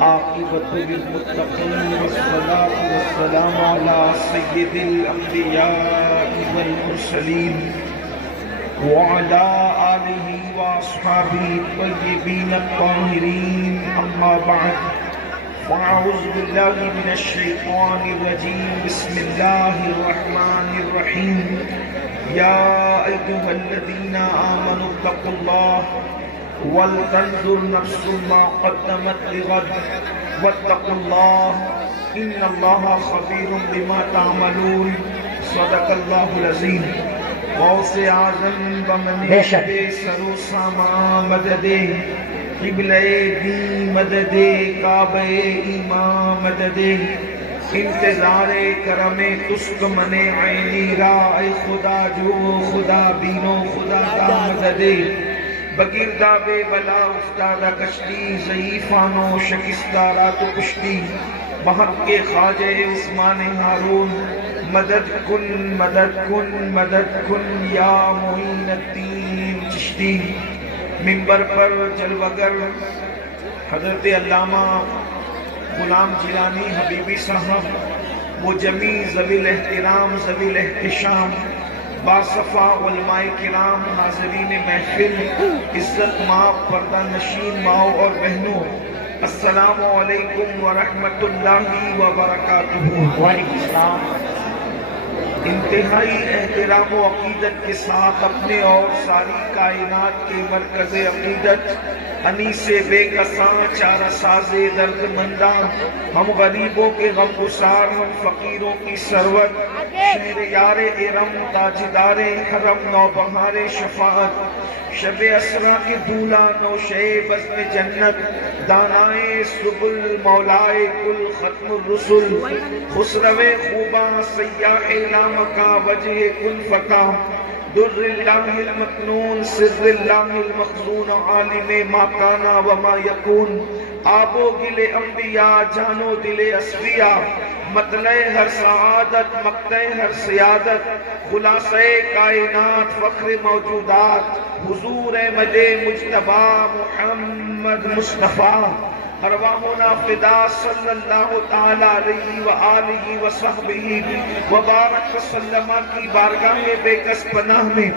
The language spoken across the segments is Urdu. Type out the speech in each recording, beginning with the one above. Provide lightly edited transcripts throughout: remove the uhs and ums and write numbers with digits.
والعاقبة للمتقين والصلاة والسلام على سيد الأنبياء والمرسلين وعلى آله وأصحابه الطيبين الطاهرين أما بعد فأعوذ بالله من الشيطان الرجيم بسم الله الرحمن الرحيم يا أيها الذين آمنوا اتقوا الله ولتنظر نفس ما قدمت لغد واتقوا الله إن الله خبير بما تعملون صدق الله العظيم غوث اعظم بمن سرو ساما مددے قبلہ دی مددے کعبہ ایمان مددے انتظار کرم تسک من عینی را اے خدا جو خدا بینو خدا دا مددے بگردہ بے بلا افتادہ کشتی ضعیفانو شکستہ رات پشتی بحق کے خواجہ عثمان ہارون مدد کن مدد کن مدد کن یا معین الدین چشتی منبر پر جلوگر حضرت علامہ غلام جیلانی حبیبی صاحب وہ جمیع ذوی الاحترام ذوی الاحتشام باصفا علماء کرام حاضرین محفل عزت ماں پردہ نشین ماؤں اور بہنوں السلام علیکم ورحمت اللہ وبرکاتہ۔ وعلیکم السلام۔ انتہائی احترام و عقیدت کے ساتھ اپنے اور ساری کائنات کے مرکز عقیدت انیس بے کساں چارہ ساز درد منداں ہم غریبوں کے غم گسار ہم فقیروں کی سرور شہر یار ارم تاجدار حرم نوبہار شفاعت شب اسرا کے دولہ نوشے بزم جنت دانائے سبل مولائے کل ختم الرسل خسرو خوباں سیاح لامکا وجہ کن فکا در اللہ المکنون سر اللہ المخزون عالم ما کانا وما یکون آب و گل انبیاء جانو دل اصفیاء مطلع ہر سعادت مقطع ہر سیادت خلاصہ کائنات فخر موجودات حضور احمد مجتبی محمد مصطفیٰ ارواحنا فدا صلی اللہ تعالی علیہ وآلہ وصحبہ وبارک وسلم کی بارگاہ بے کس پناہ میں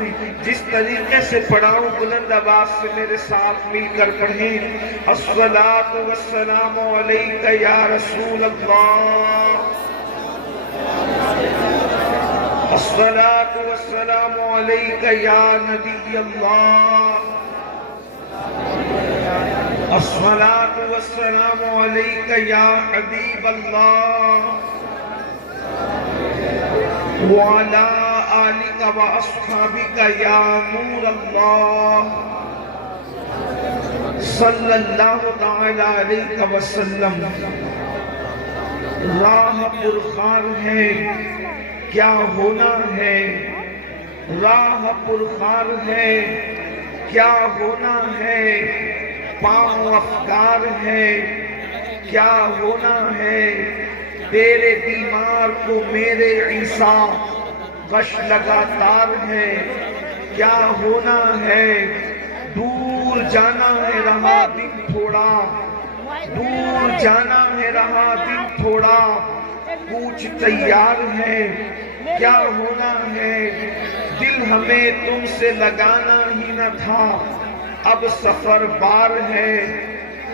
جس طریقے سے پڑھاؤں بلند آواز سے میرے ساتھ مل کر پڑھیں الصلاۃ والسلام علیک یا رسول اللہ، الصلاۃ والسلام علیک یا نبی اللہ، الصلاۃ والسلام علیک یا حبیب اللہ وعلی آلک واصحابک یا نور اللہ صلی اللہ تعالی علیہ وسلم۔ راہ پرخار ہے کیا ہونا ہے، راہ پرخار ہے کیا ہونا ہے، پاؤں افکار ہے کیا ہونا ہے، تیرے بیمار کو میرے عیسیٰ غش لگاتار ہے کیا ہونا ہے، دور جانا ہے رہا دن تھوڑا، دور جانا ہے رہا دن تھوڑا، کوچ تیار ہے کیا ہونا ہے، دل ہمیں تم سے لگانا ہی نہ تھا اب سفر بار ہے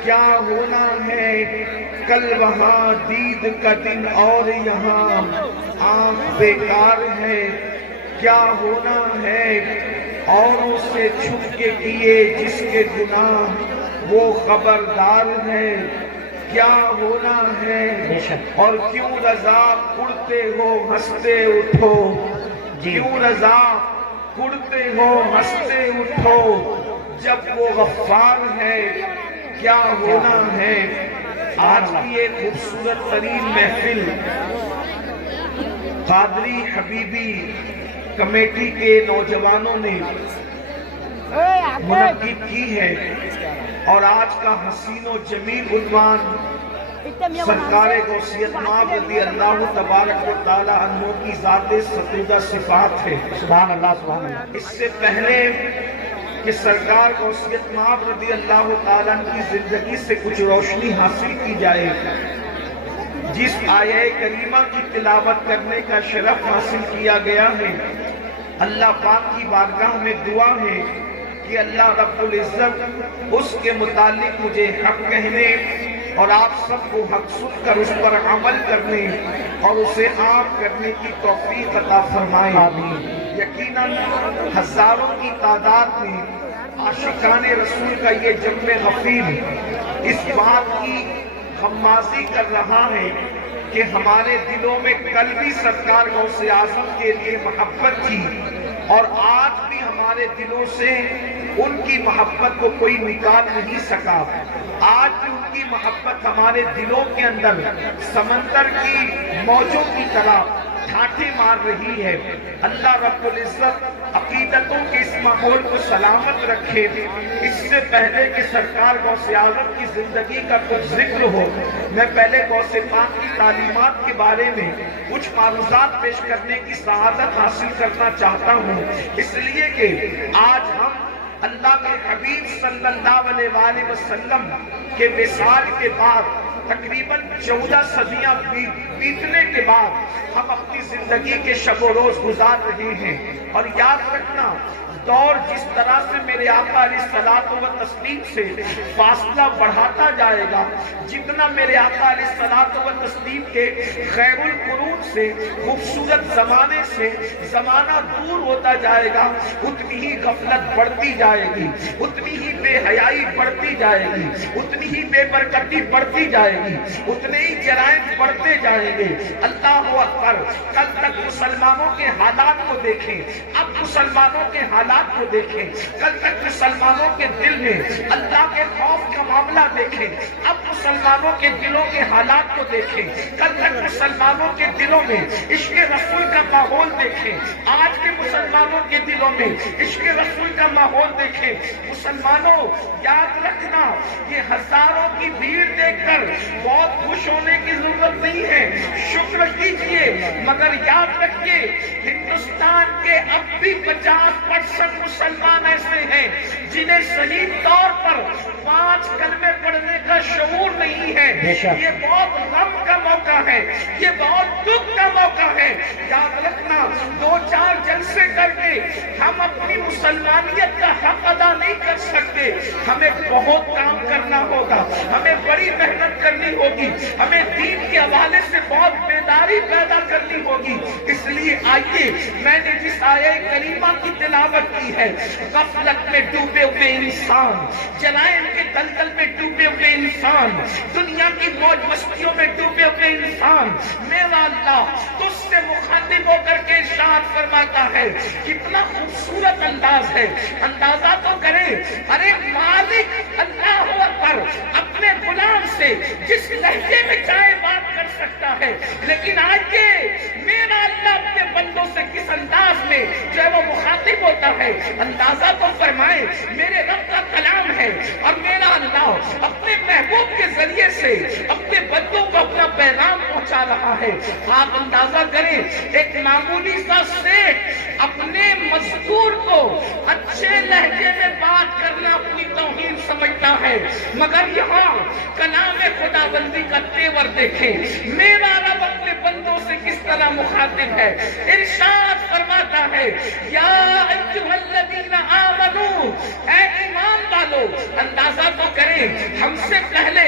کیا ہونا ہے، کل وہاں دید کا دن اور یہاں آنکھ بیکار ہے کیا ہونا ہے، اوروں سے چھپ کے کیے جس کے گناہ وہ خبردار ہے کیا ہونا ہے، اور کیوں رضا اڑتے ہو ہنستے اٹھو، کیوں رضا اڑتے ہو ہنستے اٹھو، جب وہ غفار ہے کیا ہونا ہے۔ آج کی ایک خوبصورت ترین محفل قادری حبیبی کمیٹی کے نوجوانوں نے منعقد کی ہے، اور آج کا حسین و جمیل عنوان سرکار غوثیت مآب رضی اللہ تبارک و تعالی عنہ کی ذات ستودہ صفات ہے۔ سبحان اللہ سبحان اللہ۔ اس سے پہلے کہ سرکار غوثیت مآب رضی اللہ تعالیٰ کی زندگی سے کچھ روشنی حاصل کی جائے، جس آیہ کریمہ کی تلاوت کرنے کا شرف حاصل کیا گیا ہے۔ اللہ پاک کی بارگاہ میں دعا ہے کہ اللہ رب العزت اس کے متعلق مجھے حق کہنے اور آپ سب کو حق سن کر اس پر عمل کرنے اور اسے عام کرنے کی توفیق عطا فرمائے۔ یقیناً ہزاروں کی تعداد میں عاشقان رسول کا یہ جمع غفیر اس بات کی غمازی کر رہا ہے کہ ہمارے دلوں میں کل بھی سرکار غوث اعظم کے لیے محبت تھی اور آج بھی ہمارے دلوں سے ان کی محبت کو کوئی نکال نہیں سکا۔ آج بھی ان کی محبت ہمارے دلوں کے اندر سمندر کی موجوں کی طرح ٹھاٹھے مار رہی ہے۔ اللہ رب العزت عقیدتوں کے اس ماحول کو سلامت رکھے۔ اس سے پہلے کہ سرکار غوث اعظم کی زندگی کا کچھ ذکر ہو، میں پہلے غوث پاک کی تعلیمات کے بارے میں کچھ معروضات پیش کرنے کی سعادت حاصل کرنا چاہتا ہوں، اس لیے کہ آج ہم اللہ کے حبیب صلی اللہ علیہ وآلہ وسلم کے وصال کے بعد تقریباً 14 صدیاں بیتنے کے بعد ہم اپنی زندگی کے شب و روز گزار رہے ہیں۔ اور یاد رکھنا، دور جس طرح سے میرے آقا علیہ الصلوۃ والتسلیم سے فاصلہ بڑھاتا جائے گا، جتنا میرے آقا علیہ الصلوۃ والتسلیم کے خیر القرون سے خوبصورت زمانے سے زمانہ دور ہوتا جائے گا، اتنی ہی غفلت بڑھتی جائے گی، اتنی ہی بے حیائی بڑھتی جائے گی، اتنی ہی بے برکتی بڑھتی جائے گی، اتنے ہی جرائم بڑھتے جائیں گے۔ اللہ اکبر! کل تک مسلمانوں کے حالات کو دیکھیں، اب مسلمانوں کے حالات کو دیکھیں۔ کل تک مسلمانوں کے دل میں اللہ کے خوف کا معاملہ دیکھیں، اب مسلمانوں کے دلوں کے حالات کو دیکھیں۔ کل تک مسلمانوں کے دلوں میں عشق رسول کا ماحول دیکھیں، آج کے مسلمانوں کے دلوں میں عشق رسول کا ماحول دیکھیں۔ مسلمانوں یاد رکھنا، یہ ہزاروں کی بھیڑ دیکھ کر بہت خوش ہونے کی ضرورت نہیں ہے، شکر کیجئے، مگر یاد رکھیے ہندوستان کے اب بھی 50% مسلمان ایسے ہیں جنہیں صحیح طور پر 5 کلمے پڑھنے کا شعور نہیں ہے۔ یہ بہت غم کا موقع ہے، یہ بہت دکھ کا موقع ہے۔ یاد رکھنا، 2-4 جلسے کر کے ہم اپنی مسلمانیت کا حق ادا نہیں کر سکتے، ہمیں بہت کام کرنا ہوگا، ہمیں بڑی محنت کرنی ہوگی، ہمیں دین کے حوالے سے بہت بیداری پیدا کرنی ہوگی۔ اس لیے آئیے، میں نے جس آیہ کریمہ کی تلاوت کی ہے، غفلت میں ڈوبے ہوئے انسان، جرائم کے دلدل میں ڈوبے ہوئے انسان، دنیا کی موج مستیوں میں ڈوبے ہوئے انسان، میرا اللہ تجھ سے مخاطب ہو کر کے ارشاد فرماتا ہے۔ کتنا خوبصورت انداز ہے، اندازہ تو کریں، ارے مالک اللہ اکبر اپنے غلام سے جس لہجے میں چاہے بات کر سکتا ہے، لیکن آج یہ میرا اللہ اپنے بندوں سے کس انداز میں جو ہے وہ مخاطب ہوتا ہے، اندازہ تو فرمائے۔ میرے رب کا کلام ہے اور میرا اللہ اپنے محبوب کے ذریعے سے اپنے بندوں کو اپنا پیغام پہنچا رہا ہے۔ آپ اندازہ کریں، ایک معمولی سا سیٹ اپنے مزدور کو اچھے لہجے میں بات کرنا اپنی توہین سمجھتا ہے، مگر یہاں کلام خدا بندی کا تیور دیکھیں، میرا رب اپنے بندوں سے کس طرح مخاطب ہے۔ ارشاد فرماتا ہے، یا ایھا الذین آمنو، اے ایمان والو، اندازہ تو کریں، ہم سے پہلے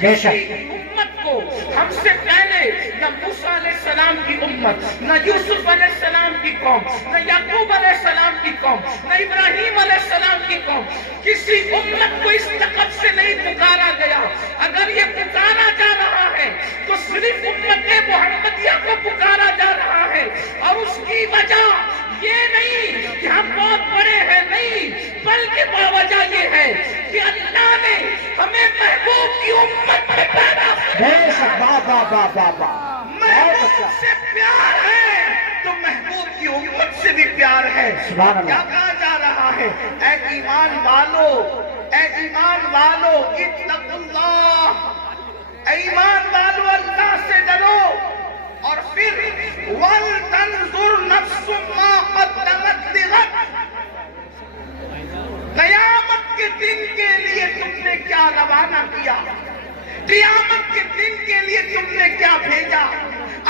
کسی امت کو، ہم سے پہلے نہ موسیٰ علیہ السلام کی امت، نہ یوسف علیہ السلام کی قوم، نہ یعقوب علیہ السلام کی قوم، نہ ابراہیم علیہ السلام کی قوم، کسی امت کو اس لقب سے نہیں پکارا گیا۔ اگر یہ پکارا جا رہا ہے تو صرف امت محمدیہ کو پکارا جا رہا ہے، اور اس کی وجہ یہ نہیں کہ ہم بہت بڑے ہیں، نہیں، بلکہ وجہ یہ ہے کہ اللہ نے ہمیں محبوب کی امت میں پیدا محبوب سے پیار ہے تو محبوب کی امت سے بھی پیار ہے۔ کیا کہا جا رہا ہے؟ اے ایمان والو، اے ایمان والو، اتقوا اللہ، اے ایمان والو اللہ سے ڈرو، اور پھر وَلْتَنْظُرْ نَفْسٌ مَا قَدَّمَتْ لِغَدٍ، قیامت کے دن کے لیے تم نے کیا روانہ کیا؟ قیامت کے دن کے لیے تم نے کیا بھیجا؟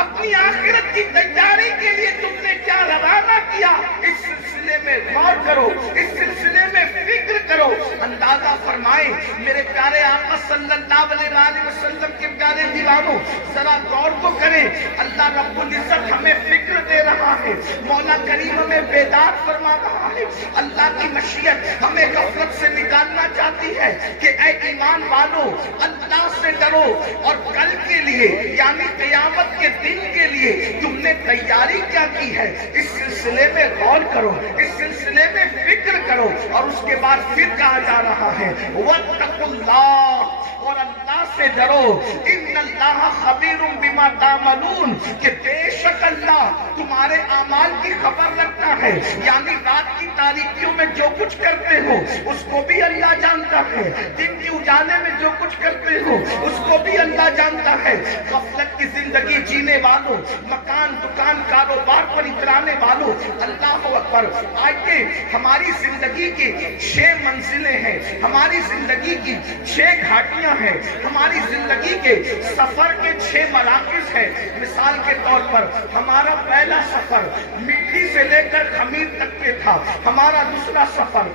اپنی آخرت کی تیاری کے لیے تم نے کیا روانہ کیا؟ اس سلسلے میں غور کرو، اس سلسلے میں فکر کرو۔ اندازہ فرمائیں میرے پیارے آقا صلی اللہ علیہ وآلہ وسلم کے پیارے دیوانوں، ذرا غور کو کریں۔ اللہ رب العزت ہمیں فکر دے رہا ہے، مولا کریم ہمیں بیدار فرما رہا ہے۔ اللہ کی مشیت ہمیں غفلت سے نکالنا چاہتی ہے کہ اے ایمان والو، اللہ سے ڈرو اور کل کے لیے یعنی قیامت کے دن کے لیے تم نے تیاری کیا کی ہے، اس سلسلے میں غور کرو، اس سلسلے میں فکر کرو۔ اور اس کے بعد پھر کہا جا رہا ہے وَاتَّقُوا اللَّهَ، اور اللہ سے ڈرو، ان اللہ خبیر بما تعملون، کہ بے شک اللہ تمہارے اعمال کی خبر رکھتا ہے، یعنی رات کی تاریکیوں میں جو کچھ کرتے ہو اس کو بھی اللہ جانتا ہے، دن کی اجالے میں جو کچھ کرتے ہو اس کو بھی اللہ جانتا ہے۔ غفلت کی زندگی جینے والوں، مکان دکان کاروبار پر اترانے والوں، اللہ اکبر، آئیے ہماری زندگی کی 6 منزلیں ہیں، ہماری زندگی کی 6 گھاٹیاں ہیں، ہماری زندگی کے سفر کے 6 مراکز ہیں۔ مثال کے طور پر ہمارا پہلا سفر مٹی سے لے کر خمیر تک کے تھا، ہمارا دوسرا سفر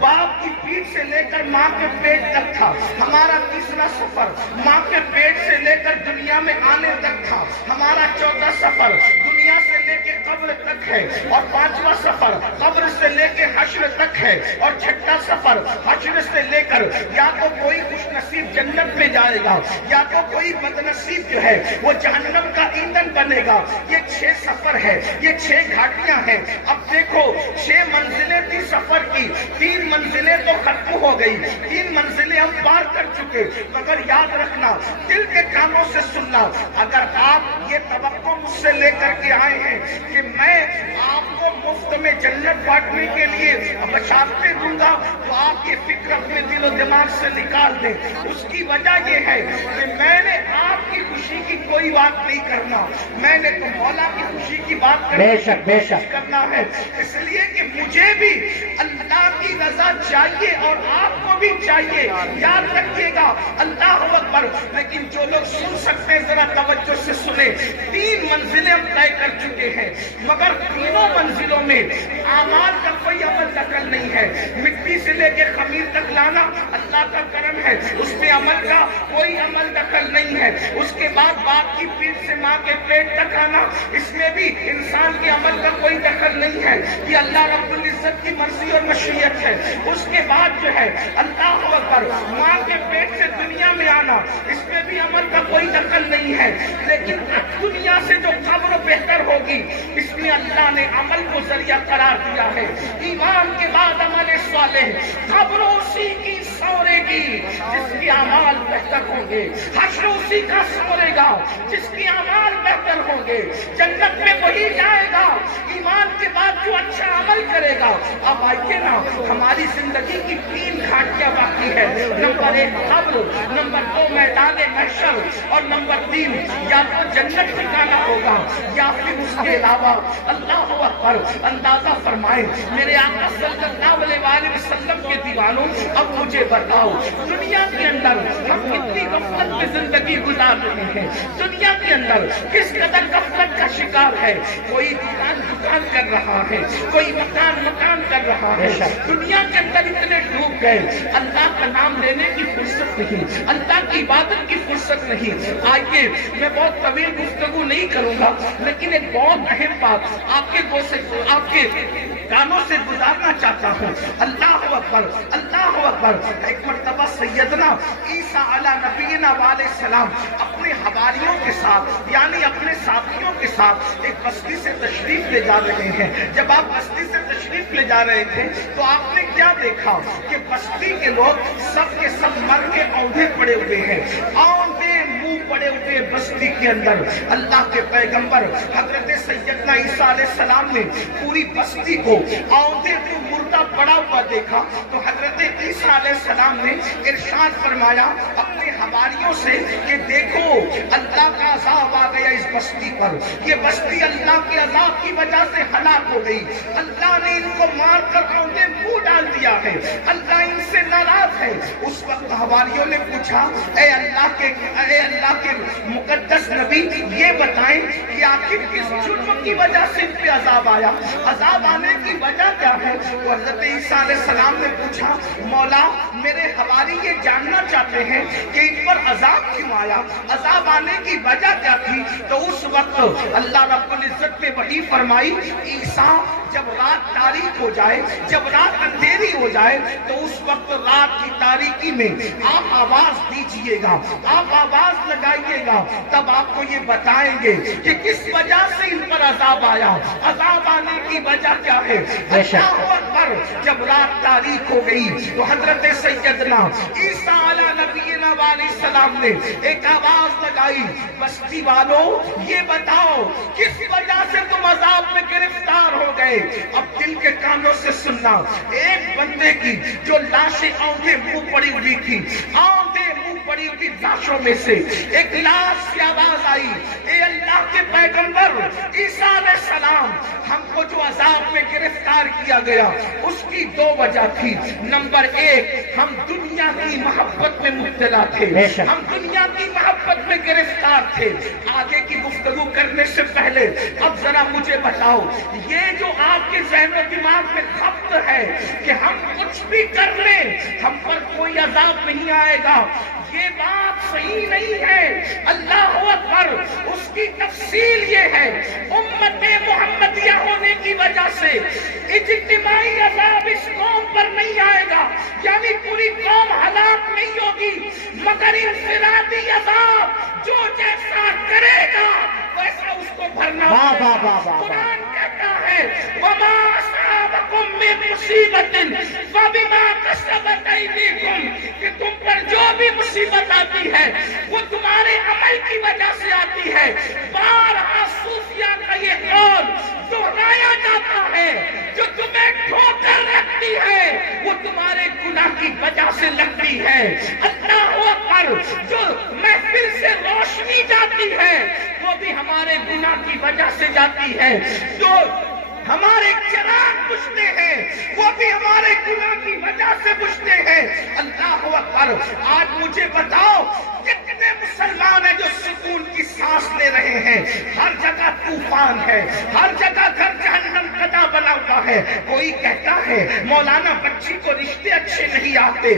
باپ کی پیٹ سے لے کر ماں کے پیٹ تک تھا، ہمارا تیسرا سفر ماں کے پیٹ سے لے کر دنیا میں آنے تک تھا، ہمارا چوتھا سفر دنیا سے لے کے قبر تک ہے، اور 5واں سفر قبر سے لے کے حشر تک ہے، اور 6واں سفر حشر سے لے کر یا تو کوئی خوش نصیب جنت میں جائے گا یا تو کوئی بد نصیب جو ہے وہ جہنم کا ایندھن بنے گا۔ یہ 6 سفر ہے، یہ 6 گھاٹیاں ہیں۔ اب دیکھو 6 منزلیں تھی سفر کی، 3 منزلیں تو ختم ہو گئی، 3 منزلیں ہم پار کر چکے، مگر یاد رکھنا، دل کے کانوں سے سننا، اگر آپ یہ توقع مجھ سے لے کر کے آئے ہیں کہ میں آپ کو مفت میں جنت بانٹنے کے لیے بشارتیں دوں گا، تو آپ یہ فکر اپنے دل و دماغ سے نکال دیں۔ اس کی وجہ یہ ہے کہ میں نے آپ کی خوشی کی کوئی بات نہیں کرنا، میں نے تو مولا کی خوشی کی بات کرنا ہے، اس لیے کہ مجھے بھی اللہ کی رضا چاہیے اور آپ کو بھی چاہیے۔ یاد رکھیے گا، اللہ اکبر۔ لیکن جو لوگ سن سکتے ہیں ذرا توجہ سے سنیں، 3 منزلیں ہم طے کر چکے ہیں، مگر تینوں منزلوں میں اعمال کا کوئی عمل دخل نہیں ہے۔ مٹی سے لے کے خمیر تک لانا اللہ کا کرم ہے، اس میں عمل کا کوئی عمل دخل نہیں ہے۔ اس کے بعد باپ کی پیٹ سے ماں کے پیٹ تک آنا، اس میں بھی انسان کے عمل کا کوئی دخل نہیں ہے، یہ اللہ رب العزت کی مرضی اور مشیت ہے۔ اس کے بعد جو ہے اللہ اکبر، ماں کے پیٹ سے دنیا میں آنا، اس میں بھی عمل کا کوئی دخل نہیں ہے، لیکن دنیا سے جو قبر بہتر ہوگی اس میں اللہ نے عمل کو ذریعہ قرار دیا ہے۔ ایمان کے بعد عمل صالح، قبر اسی کی سورے گی جس کی اعمال بہتر ہوں گے، حشر اسی کا سورے گا جس کی اعمال بہتر ہوں گے، جنت میں وہی جائے گا ایمان کے بعد جو اچھا عمل کرے گا۔ اب آئیے نا، ہماری زندگی کی 3 گھاٹیاں باقی ہے، نمبر 1 قبر، نمبر 2 میدان محشر، اور نمبر 3 یا تو جنت ٹھکانا ہوگا یا پھر اس کے علاوہ۔ اللہ اکبر، اندازہ فرمائیں میرے آقا صلی اللہ علیہ وآلہ وسلم کے دیوانوں، اب مجھے بتاؤ دنیا کے اندر ہم کتنی غفلت میں زندگی گزار رہے ہیں، دنیا کے اندر کس قدر غفلت کا شکار ہے۔ کوئی دکان کر رہا ہے، کوئی مکان کر رہا ہے، دنیا کے اندر اتنے ڈوب گئے، اللہ کا نام لینے کی فرصت نہیں، اللہ کی عبادت کی فرصت نہیں۔ آئیے میں بہت طویل گفتگو نہیں کروں گا، لیکن ایک بہت اہم بات آپ کے کانوں سے گزارنا چاہتا ہوں۔ اللہ اکبر، اللہ اکبر۔ ایک مرتبہ سیدنا عیسیٰ علیہ نبینا علیہ السلام اپنے حواریوں کے ساتھ یعنی اپنے ساتھیوں کے ساتھ ایک بستی سے تشریف لے جا رہے ہیں۔ جب آپ بستی سے تشریف لے جا رہے تھے تو آپ نے کیا دیکھا کہ بستی کے لوگ سب کے سب مر کے اونھے پڑے ہوئے ہیں، اونھے منہ پڑے ہوئے بستی کے اندر۔ اللہ کے پیغمبر حضرت سیدنا عیسیٰ علیہ السلام نے پوری بستی کو اونھے کو مردہ پڑا ہوا دیکھا تو حضرت عیسیٰ علیہ السلام نے ارشاد فرمایا اپنے حواریوں سے کہ دیکھو اللہ کا عذاب آ گیا اس بستی پر، یہ بستی اللہ کے عذاب کی وجہ سے ہلاک ہو گئی، اللہ نے ان کو مار کر اونھے منہ ڈال دیا ہے، اللہ ان سے ناراض ہے۔ اس وقت حواریوں نے پوچھا اے اللہ کے مقدس نبی یہ بتائیں کہ آخر کس جرم کی وجہ سے ان پہ عذاب آیا، عذاب آنے کی وجہ کیا ہے؟ تو حضرت عیسیٰ علیہ السلام نے پوچھا مولا میرے حواری یہ جاننا چاہتے ہیں کہ ان پر عذاب کیوں آیا، عذاب آنے کی وجہ کیا تھی؟ تو اس وقت اللہ رب العزت نے وحی فرمائی عیسیٰ جب رات تاریک ہو جائے، جب رات اندھیری ہو جائے تو اس وقت رات کی تاریکی میں آپ آواز دیجئے گا، آپ آواز لگائیے گا، تب آپ کو یہ بتائیں گے کہ کس وجہ سے ان پر عذاب آیا، عذاب آنے کی وجہ کیا ہے۔ اللہ اکبر۔ جب رات تاریک ہو گئی تو حضرت سیدنا عیسیٰ علیہ نبینا علیہ السلام نے ایک آواز لگائی بستی والوں یہ بتاؤ کس وجہ سے تم عذاب میں گرفتار ہو گئے۔ اب دل کے کانوں سے سننا، ایک بندے کی جو لاشیں آنکھیں منہ پڑی ہوئی تھی، آنکھیں منہ پڑی ہوئی لاشوں میں سے ایک لاش کی آواز آئی اے اللہ کے پیغمبر عیسیٰ علیہ السلام ہم کو جو عذاب میں گرفتار کیا گیا اس کی دو وجہ تھی۔ نمبر ایک ہم دنیا کی محبت میں مبتلا تھے، ہم دنیا کی محبت میں گرفتار تھے۔ آگے کی گفتگو کرنے سے پہلے اب ذرا مجھے بتاؤ یہ جو آپ کے ذہن و دماغ میں خبط ہے کہ ہم کچھ بھی کر لیں ہم پر کوئی عذاب نہیں آئے گا، یہ بات صحیح نہیں ہے۔ اللہ اکبر۔ اس کی تفصیل یہ ہے امت محمدیہ ہونے کی وجہ سے اجتماعی عذاب اس قوم پر نہیں آئے گا، یعنی پوری قوم ہلاک نہیں ہوگی، مگر انفرادی عذاب جو جیسا کرے گا ویسا اس کو بھرنا پڑے گا۔ قرآن کہتا ہے وَمَا أَصَابَكُم مِّن مُّصِيبَةٍ فَبِمَا كَسَبَتْ أَيْدِيكُمْ، کہ تم پر جو بھی مصیبت آتی ہے وہ تمہارے عمل کی وجہ سے آتی ہے۔ بارہا صوفیہ کا یہ قول دہرایا جاتا ہے جو تمہیں ٹھوکر لگتی ہے وہ تمہارے گناہ کی وجہ سے لگتی ہے۔ اللہ اکبر۔ جو محفل سے روشنی جاتی ہے وہ بھی ہمارے گناہ کی وجہ سے جاتی ہے، جو ہمارے چراغ بجھتے ہیں وہ بھی ہمارے گناہ کی وجہ سے بجھتے ہیں۔ اللہ اکبر۔ آج مجھے بتاؤ کتنے مسلمان ہیں جو سکون کی سانس لے رہے ہیں، ہر جگہ طوفان ہے، ہر جگہ گھر جہنم قدا بنا ہوا ہے۔ کوئی کہتا ہے مولانا بچی کو رشتے اچھے نہیں آتے،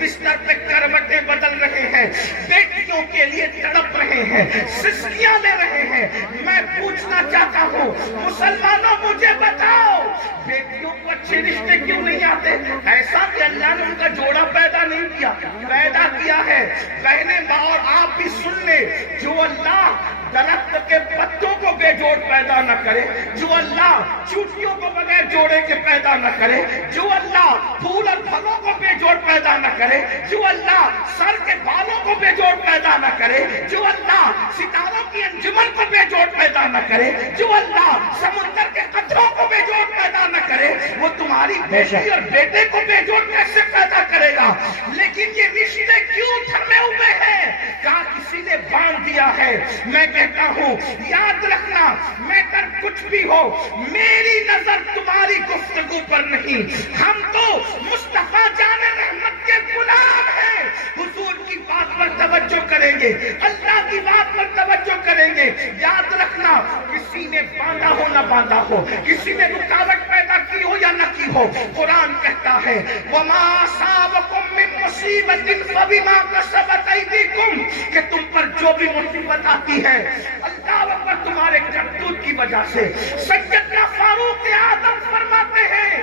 بستر پہ کروٹیں بدل رہے ہیں، بیٹیوں کے لیے تڑپ رہے ہیں، سسکیاں لے رہے ہیں۔ میں پوچھنا چاہتا ہوں مسلمانوں مجھے بتاؤ بیٹیوں کو اچھے رشتے کیوں نہیں آتے؟ ایسا کہ اللہ نے ان کا جوڑا پیدا نہیں کیا، پیدا کیا ہے۔ بہنیں اور آپ بھی سن لیں، جو اللہ درخت کے پتوں کو بے جوڑ پیدا نہ کرے، جو اللہ چوٹیوں کو بغیر جوڑے کے پیدا نہ کرے، جو اللہ پھول اور پھلوں کو بے جوڑ پیدا نہ کرے، جو اللہ سر کے بالوں کو بے جوڑ پیدا نہ کرے، جو اللہ ستاروں کی انجمن کو بے جوڑ پیدا نہ کرے، جو اللہ سمندر کے قطروں کو بے جوڑ پیدا نہ کرے، وہ تمہاری بیٹی اور بیٹے کو بے جوڑ کیسے پیدا کرے گا؟ لیکن یہ رشتے کیوں تھمے ہوئے ہیں؟ کہاں کسی نے باندھ دیا ہے۔ میں کہتا ہوں یاد رکھنا میٹر کچھ بھی ہو میری نظر تمہاری گفتگو پر نہیں، ہم تو مصطفیٰ جان رحمت کے غلام ہیں، حضور کی بات پر توجہ کریں گے، اللہ کی بات پر توجہ کریں گے۔ یاد رکھنا کسی نے باندھا ہو نہ باندھا ہو، کسی نے رکاوٹ پیدا کی ہو یا نہ کی ہو، قرآن کہتا ہے وَمَا أَصَابَكُم مِّن مُّصِيبَةٍ فَبِمَا كَسَبَتْ أَيْدِيكُمْ، کہ تم پر جو بھی مصیبت آتی ہے اللہ اکبر تمہارے کرتوت کی وجہ سے۔ سیدنا فاروق اعظم فرماتے ہیں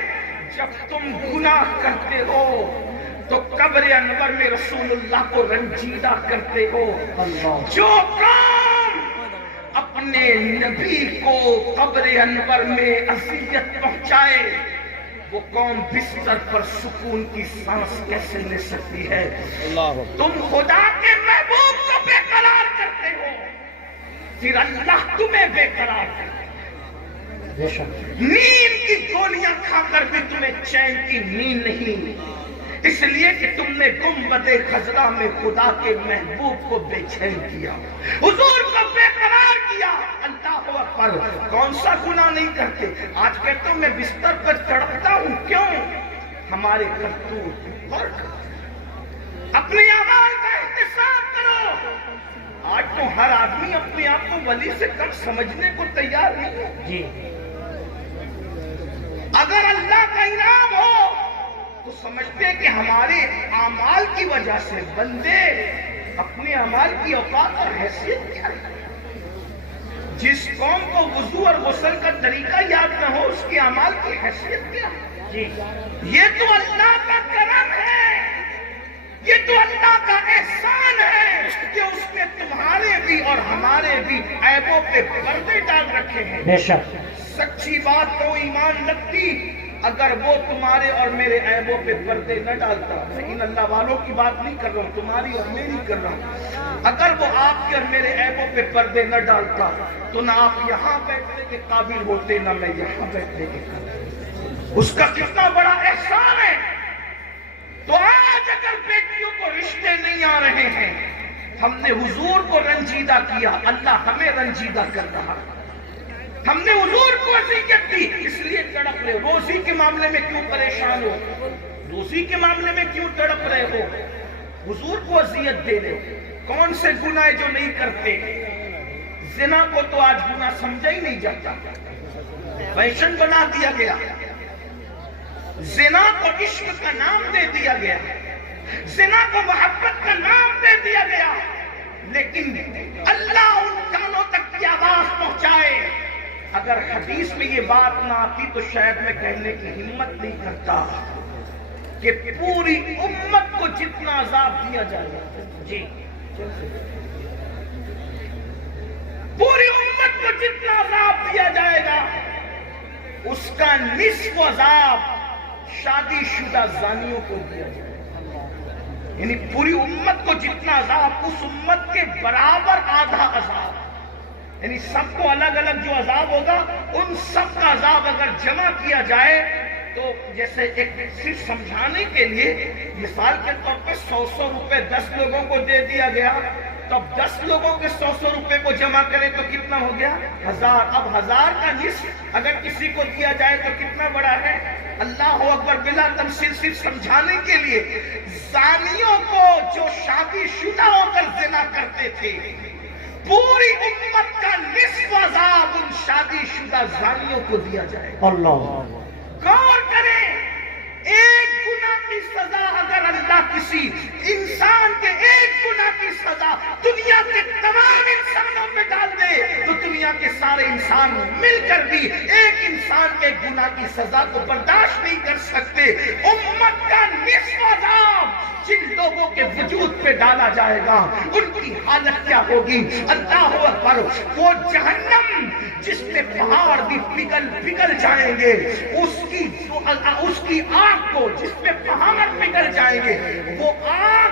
جب تم گناہ کرتے ہو تو قبر انور میں رسول اللہ کو رنجیدہ کرتے ہو۔ جو قوم اپنے نبی کو قبر انور میں اذیت پہنچائے وہ قوم بستر پر سکون کی سانس کیسے لے سکتی ہے؟ تم خدا کے محبوب کو بے قرار کرتے ہو پھر اللہ تمہیں بے قرار کرتے ہے۔ نیند کی گولیاں کھا کر بھی تمہیں چین کی نیند نہیں، اس لیے کہ تم نے گنبد خضرا میں خدا کے محبوب کو بے چین کیا، حضور کو بے قرار کیا۔ اللہ اکبر۔ کون سا گناہ نہیں کرتے؟ آج کہتا ہوں میں بستر پر تڑپتا ہوں، کیوں؟ ہمارے کرتوت غور کرتے ہیں۔ اپنے اعمال کا احتساب کرو۔ آج تو ہر آدمی اپنے آپ کو ولی سے کم سمجھنے کو تیار نہیں ہے جی اگر اللہ کا انعام ہو تو سمجھتے کہ ہمارے اعمال کی وجہ سے بندے اپنے اعمال کی اوقات اور حیثیت کیا ہے۔ جس قوم کو وضو اور غسل کا طریقہ یاد نہ ہو اس کے اعمال کی حیثیت کیا ہے۔ جی یہ تو اللہ کا کرم ہے، یہ تو اللہ کا احسان ہے کہ اس نے تمہارے بھی اور ہمارے بھی عیبوں پہ پردے ڈال رکھے ہیں۔ بے شک سچی بات تو ایمان لگتی اگر وہ تمہارے اور میرے عیبوں پہ پردے نہ ڈالتا، لیکن اللہ والوں کی بات نہیں کر رہا ہوں، تمہاری اور میری کر رہا ہوں۔ اگر وہ آپ کے اور میرے عیبوں پہ پردے نہ ڈالتا تو نہ آپ یہاں بیٹھنے کے قابل ہوتے نہ میں یہاں بیٹھنے کے قابل۔ اس کا کتنا بڑا احسان ہے۔ تو آج اگر بیٹیوں کو رشتے نہیں آ رہے ہیں، ہم نے حضور کو رنجیدہ کیا، اللہ ہمیں رنجیدہ کر رہا۔ ہم نے حضور کو اذیت دی اس لیے تڑپ رہے ہو۔ روزی کے معاملے میں کیوں پریشان ہو؟ روزی کے معاملے میں کیوں تڑپ رہے ہو؟ حضور کو اذیت دے رہے۔ کون سے گناہ جو نہیں کرتے؟ زنا کو تو آج گناہ سمجھا ہی نہیں جاتا، فیشن بنا دیا گیا۔ زنا کو عشق کا نام دے دیا گیا، زنا کو محبت کا نام دے دیا گیا، لیکن اللہ ان کانوں تک کی آواز پہنچائے۔ اگر حدیث میں یہ بات نہ آتی تو شاید میں کہنے کی ہمت نہیں کرتا کہ پوری امت کو جتنا عذاب دیا جائے گا، جی پوری امت کو جتنا عذاب دیا جائے گا اس کا نصف عذاب شادی شدہ زانیوں کو دیا جائے گا۔ یعنی پوری امت کو جتنا عذاب اس امت کے برابر آدھا عذاب، یعنی سب کو الگ الگ جو عذاب ہوگا ان سب کا عذاب اگر جمع کیا جائے تو جیسے ایک صرف سمجھانے کے لیے مثال کے طور پہ 100 روپے 10 لوگوں کو دے دیا گیا، تو اب 10 لوگوں کے 100 روپے کو جمع کریں تو کتنا ہو گیا؟ 1000۔ اب 1000 کا نصف اگر کسی کو دیا جائے تو کتنا بڑا ہے؟ اللہ اکبر۔ بلا تمثیل صرف سمجھانے کے لیے زانیوں کو جو شادی شدہ ہو کر زنا کرتے تھے پوری امت کا نصف عذاب ان شادی شدہ زانیوں کو دیا جائے گا۔ اللہ غور کریں، ایک گناہ کی سزا اگر اللہ کسی انسان کے ایک گناہ کی سزا دنیا کے تمام انسانوں پہ ڈال دے تو دنیا کے سارے انسان مل کر بھی ایک انسان کے گناہ کی سزا کو برداشت نہیں کر سکتے۔ امت کا نصف عذاب جن لوگوں کے وجود پہ ڈالا جائے گا ان کی حالت کیا ہوگی؟ اللہ اکبر۔ وہ جہنم جس میں پہاڑ بھی پگھل جائیں گے، اس کی آگ کو جس میں پہاڑ پگھل جائیں گے، وہ آگ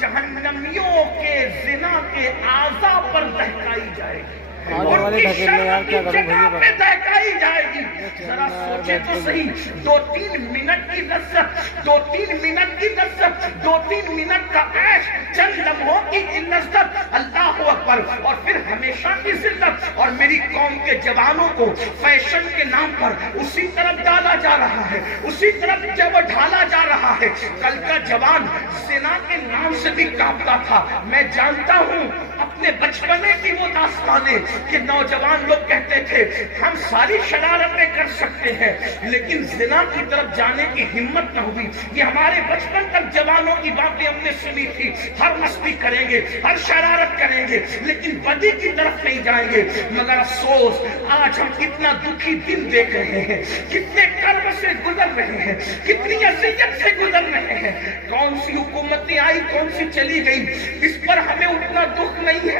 جہنمیوں کے زنا کے اعضاء پر دہکائی جائے گی، ان کی شرم کی جگہ پہ دہکائی جائے گی۔ ذرا سوچے تو صحیح، 2-3 منٹ کی لذت، 2-3 منٹ کی لذت، 2-3 منٹ کا عیش، چند لمحوں کی لذت، اللہ اکبر، اور پھر ہمیشہ کی ذلت۔ اور میری قوم کے جوانوں کو فیشن کے نام پر اسی طرف ڈالا جا رہا ہے، اسی طرف جب ڈھالا جا رہا ہے۔ کل کا جوان زنا کے نام سے بھی کانپتا تھا۔ میں جانتا ہوں اپنے بچپنے کی وہ داستانیں کہ نوجوان لوگ کہتے تھے ہم ساری شرارتیں کر سکتے ہیں لیکن زنا کی طرف جانے کی ہمت نہ ہوئی۔ یہ ہمارے بچپن تک جوانوں کی باتیں ہم نے سنی تھی، ہر مستی کریں گے، ہر شرارت کریں گے لیکن بدی کی طرف نہیں جائیں گے۔ مگر افسوس آج ہم کتنا دکھی دن دیکھ رہے ہیں، کتنے کرب سے گزر رہے ہیں، کتنی اذیت سے گزر رہے ہیں۔ کون سی حکومتیں آئی، کون سی چلی گئی، اس پر ہمیں اتنا دکھ نہیں ہے۔